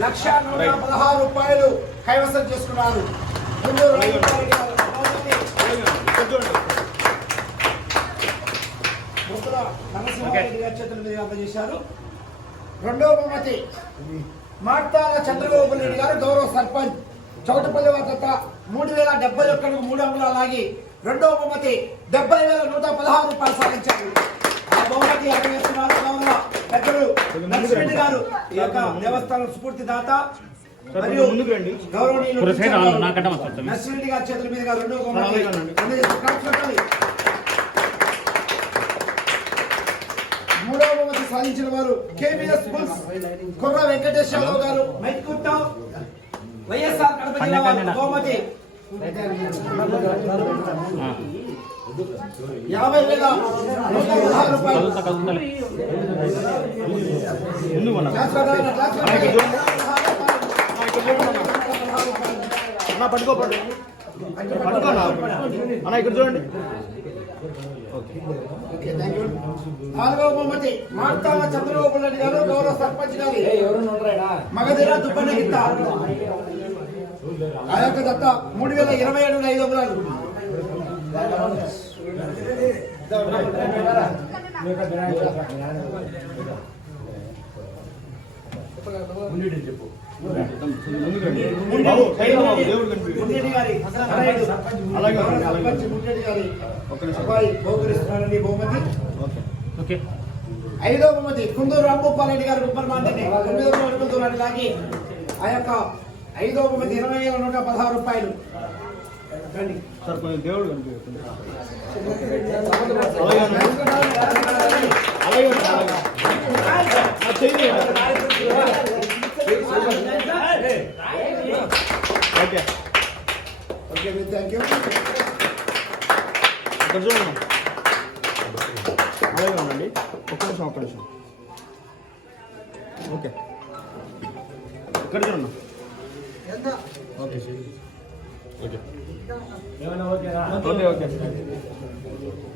లక్ష నూట పదహారు రూపాయలు కైవసం చేసుకున్నారు నరసింహారెడ్డి గారి చేతుల మీద అందజేశారు రెండవ బహుమతి మార్తాల చంద్రబాబు రెడ్డి గారు గౌరవ సర్పంచ్. చౌటపల్లి వద్ద మూడు వేల డెబ్బై ఒక్కడికి మూడు అంగుళాలు లాగి రెండవ బహుమతి డెబ్బై వేల నూట పదహారు రూపాయలు సాధించారు. ఆ బహుమతి ఎగవేస్తున్నారు గౌరవ పెద్దలు నరసింహరెడ్డి గారు. ఈ యొక్క దేవస్థానం స్ఫూర్తి దాత మరియు గౌరవనీయులు. నరసింహరెడ్డి గారి చేతుల మీదుగా రెండవ బహుమతి. మూడవ బహుమతి సాధించిన వారు కేవీఎస్ బుల్స్ కుర్ర వెంకటేష్ యాదవ్ గారు. వైఎస్ఆర్ కడప జిల్లా వారు బహుమతి యాభై వేల నూట పదహారు రూపాయలు. క్లాస్ కొట్టాలి, క్లాస్ కొట్టాలి. అన్న పట్టుకో పట్టు పట్టుకో అన్న. అన్న ఇక్కడ చూడండి. Okay, thank you. నాలుగవ బహుమతి మార్తాల చంద్రబాబు నాయుడు గారు గౌరవ సర్పంచ్ గారి. మగధీర దుబ్బన్న గిత్త. ఆ యొక్క దత్త మూడు వేల ఇరవై ఏడు ఐదు ఓకే. ఐదో బహుమతి కుందూరు రాంగోపాల్ రెడ్డి గారు గుప్పలమాంటిని తొమ్మిది లాగి ఆ యొక్క ఐదో బహుమతి ఇరవై వేల నూట పదహారు రూపాయలు. సార్ కొంచెం దేవుడు ఓకే. ఓకే థ్యాంక్ యూ ఇక్కడ చూడండి. అలాగే ఉండండి. ఒక్క నిమిషం ఒక్క నిమిషం. ఓకే. ఇక్కడ చూడండి. Okay okay okay okay